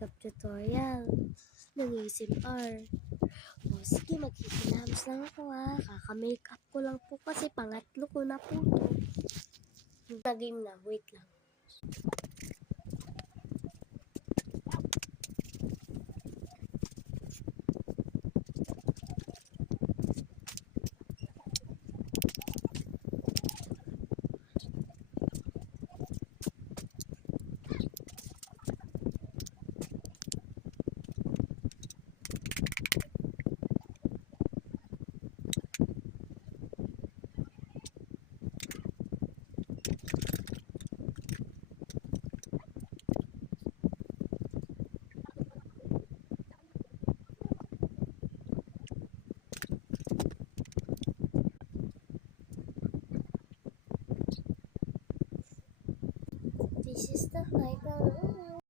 makeup tutorial ng ASMR. O sige, maghihilamos lang ako Kaka-makeup ko lang po kasi pangatlo ko na po to. Nag-game na, wait lang. This is the final.